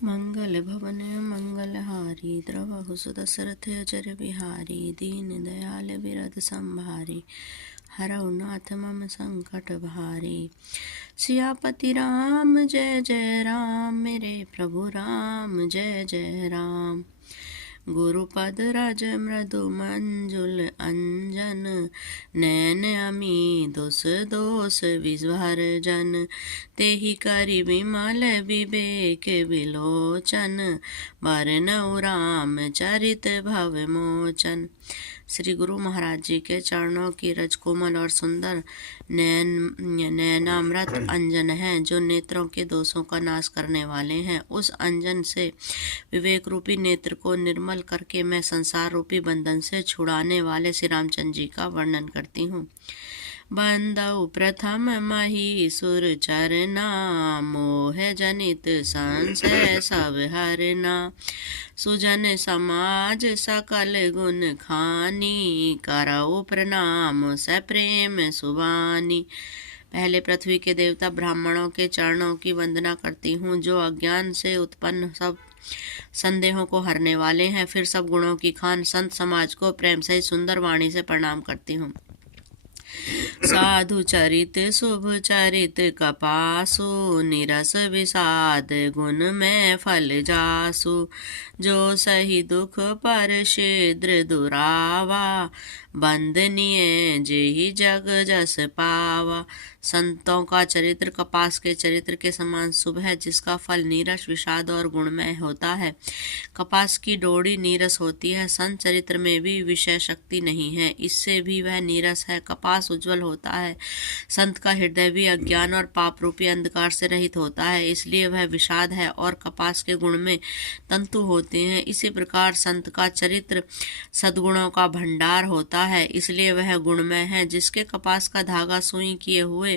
मंगल भवन मंगलहारी द्रवहु सुदशरथ अजर बिहारी दीन दयाल बिरद संभारी हरऊ नाथ मम संकट भारी। सियापति राम जय जय राम मेरे प्रभु राम जय जय राम। गुरुपद रज मृदु मंजुल अंजन नैन अमी दोष दोष विभर जन तेहि करि विमल विवेक विलोचन बरनउ राम चरित भव मोचन। श्री गुरु महाराज जी के चरणों की रज कोमल और सुंदर नैनामृत अंजन है जो नेत्रों के दोषों का नाश करने वाले हैं। उस अंजन से विवेक रूपी नेत्र को निर्मल करके मैं संसार रूपी बंधन से छुड़ाने वाले श्री रामचंद्र जी का वर्णन करती हूँ। बंदौ प्रथम महीसुर चरना मोह जनित संशय सब हरना सुजन समाज सकल गुण खानी करौ प्रणाम सप्रेम सुबानी। पहले पृथ्वी के देवता ब्राह्मणों के चरणों की वंदना करती हूँ जो अज्ञान से उत्पन्न सब संदेहों को हरने वाले हैं। फिर सब गुणों की खान संत समाज को प्रेम से सुंदर वाणी से प्रणाम करती हूँ। साधु चरित शुभ चरित कपासु निरस विषाद गुण में फल जासु जो सही दुख पर शीद्र दुरावा बंदनीय जेहि जग जस पावा। संतों का चरित्र कपास के चरित्र के समान शुभ है जिसका फल नीरस विषाद और गुणमय होता है। कपास की डोरी नीरस होती है, संत चरित्र में भी विषय शक्ति नहीं है, इससे भी वह नीरस है। कपास उज्जवल होता है, संत का हृदय भी अज्ञान और पाप रूपी अंधकार से रहित होता है, इसलिए वह विषाद है और कपास के गुण में तंतु होते हैं। इसी प्रकार संत का चरित्र सद्गुणों का भंडार होता है, इसलिए वह गुणमय है। जिसके कपास का धागा सुई किए हुए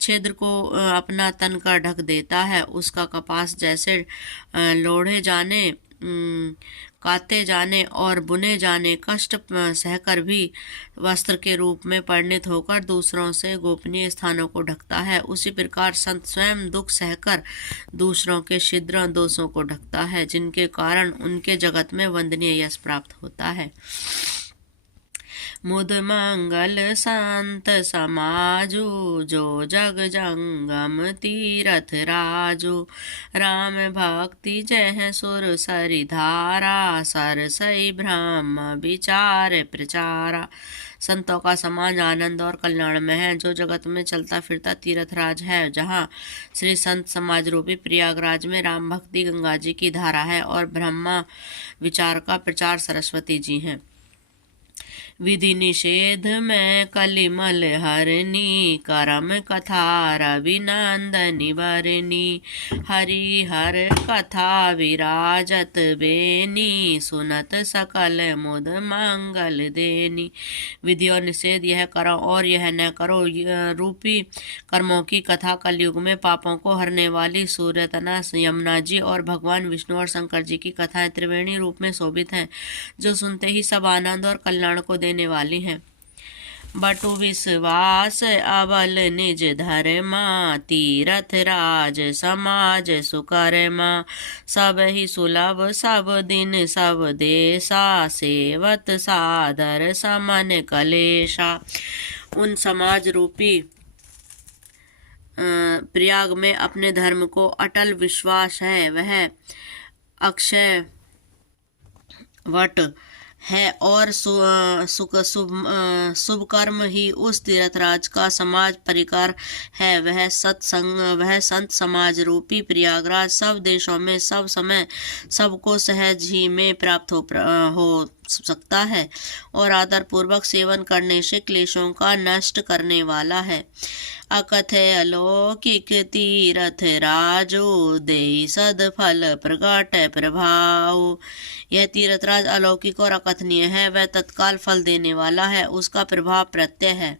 छिद्र को अपना तन का ढक देता है, उसका कपास जैसे लोढ़े जाने काते जाने और बुने जाने कष्ट सहकर भी वस्त्र के रूप में परिणित होकर दूसरों से गोपनीय स्थानों को ढकता है, उसी प्रकार संत स्वयं दुख सहकर दूसरों के छिद्र दोषों को ढकता है जिनके कारण उनके जगत में वंदनीय यश प्राप्त होता है। मुद मंगल संत समाजु जो जग जंगम तीरथ राजू राम भक्ति जय सुर सरि धारा सरसई ब्रह्म विचार प्रचारा। संतों का समाज आनंद और कल्याण में है जो जगत में चलता फिरता तीर्थराज है, जहाँ श्री संत समाज रूपी प्रयागराज में राम भक्ति गंगा जी की धारा है और ब्रह्मा विचार का प्रचार सरस्वती जी हैं। विधि निषेध में कलिमल हरनी करम कथा रविनंदनी बरनी हरि हर कथा विराजत बेनी सुनत सकल मुद मंगल देनी। विधि और निषेध यह करो और यह न करो रूपी कर्मों की कथा कलयुग में पापों को हरने वाली सूर्यतना यमुना जी और भगवान विष्णु और शंकर जी की कथाएं त्रिवेणी रूप में शोभित हैं जो सुनते ही सब आनंद और कल्याण को देने वाली हैं। बटु विश्वास अबल निज धर्मा तीरथ राज समाज सुकर्मा सब ही सुलभ सब दिन सब देशा सेवत सादर समन कलेशा। उन समाज रूपी प्रयाग में अपने धर्म को अटल विश्वास है, वह अक्षय वट है और शुभ कर्म ही उस तीर्थराज का समाज परिकार है। वह संत समाज रूपी प्रयागराज सब देशों में सब समय सबको सहज ही में प्राप्त हो सकता है और आदर पूर्वक सेवन करने से क्लेशों का नष्ट करने वाला है। अकथय अलौकिक तीरथ राजो देई सद फल प्रगट प्रभाव। यह तीर्थराज अलौकिक और अकथनीय है, वह तत्काल फल देने वाला है, उसका प्रभाव प्रत्यय है।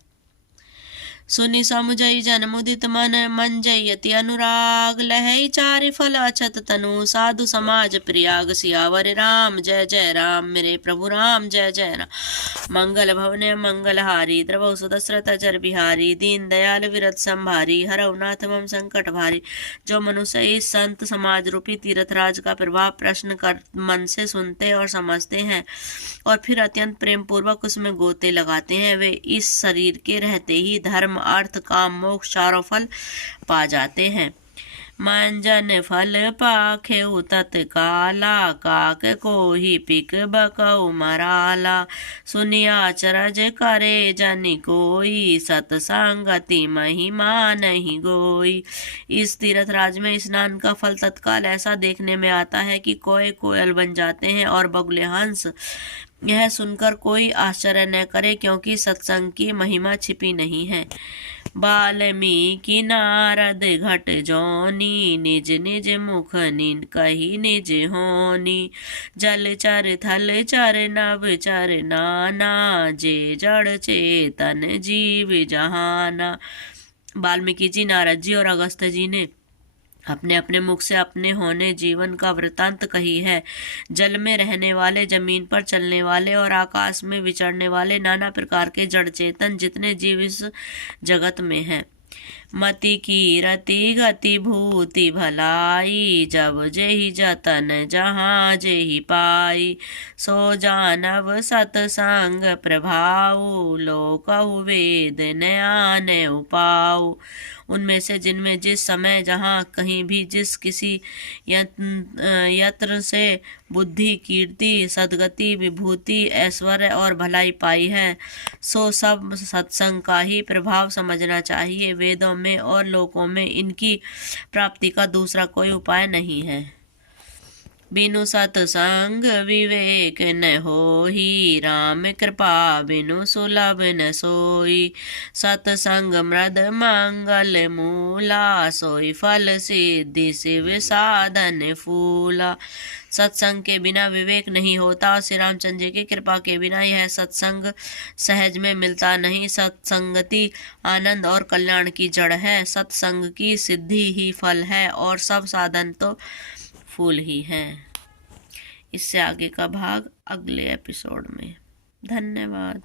सुनि समुझई जन मुदित मन, मन जयति अनुराग, लहई चारि फल अछत तनु, साधु समाज प्रियाग। सियावर राम जय जय राम, मेरे प्रभु राम जय जय राम। मंगल भवन मंगलहारी, द्रवहु सुदशरथ अजर बिहारी, दीन दयाल विरत संभारी, हरऊ नाथ मम संकट भारी। जो मनुष्य इस संत समाज रूपी तीर्थराज का प्रभाव प्रश्न कर मन से सुनते और समझते हैं और फिर अत्यंत प्रेम पूर्वक उसमें गोते लगाते हैं, वे इस शरीर के रहते ही धर्म अर्थ काम मोक्ष चारों फल पा जाते हैं। मंजन फल पाखे तत्काला, काक को ही पिक बकऊ मराला। सुनिया चरज करे जनि कोई, सतसंगति महिमा नहीं गोई। इस तीर्थराज में स्नान का फल तत्काल ऐसा देखने में आता है कि कोय कोयल बन जाते हैं और बगुले हंस। यह सुनकर कोई आश्चर्य न करे, क्योंकि सत्संग की महिमा छिपी नहीं है। वाल्मीकि नारद घट जोनी, निज निज मुख निन कही निज होनी। जल चर थल चर नभ चर नाना, जे जड़ चेतन जीव जहाना। वाल्मीकि जी, नारद जी और अगस्त्य जी ने अपने अपने मुख से अपने होने जीवन का वृतांत कही है। जल में रहने वाले, जमीन पर चलने वाले और आकाश में विचरने वाले नाना प्रकार के जड़ चेतन जितने जीव इस जगत में हैं। मति की रति गति भूति भलाई, जब जेहि जतन जहाँ जेहि पाई। सो जानव सतसंग प्रभाऊ, लोकहु वेद नयान उपाऊ। उनमें से जिनमें जिस समय जहाँ कहीं भी जिस किसी यत्र से बुद्धि कीर्ति सद्गति विभूति ऐश्वर्य और भलाई पाई है, सो सब सत्संग का ही प्रभाव समझना चाहिए। वेदों में और लोकों में इनकी प्राप्ति का दूसरा कोई उपाय नहीं है। बिनु सतसंग विवेक न होई, राम कृपा बिनु सुलभ न सोई। सतसंग मृद मंगल मूला, सोई फल सिद्धि शिव साधन फूला। सत्संग के बिना विवेक नहीं होता और श्री रामचंद्र जी की कृपा के बिना यह सत्संग सहज में मिलता नहीं। सत्संगति आनंद और कल्याण की जड़ है, सत्संग की सिद्धि ही फल है और सब साधन तो फूल ही है। इससे आगे का भाग अगले एपिसोड में। धन्यवाद।